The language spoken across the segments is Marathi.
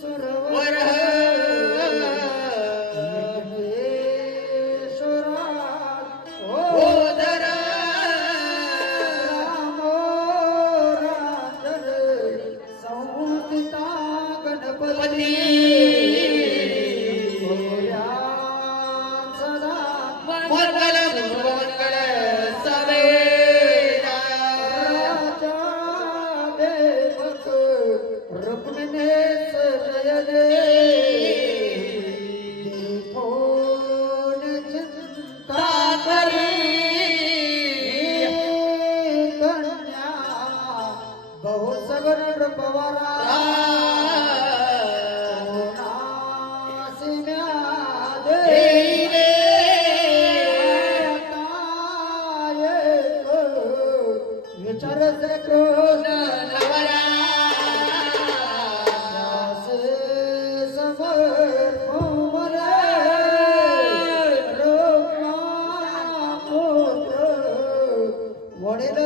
सरोवर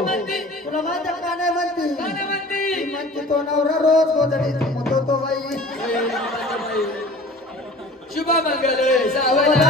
तुला तो नवरा तो बाई. शुभ मंगल